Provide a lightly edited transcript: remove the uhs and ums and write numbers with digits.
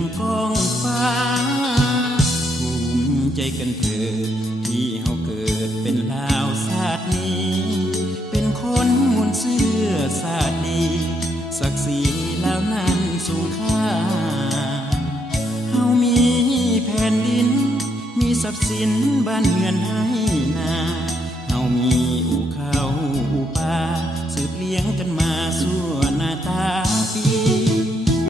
ดังก้องฟ้าภูมิใจกันเถิดที่เฮาเกิดเป็นลาวชาตินี้เป็นคนมวลเสื้อชาติดีศักดิ์ศรีแล้วนั้นสูงค่าเฮามีแผ่นดินมีทรัพย์สินบ้านเรือนให้นาเฮามีอู่ข้าว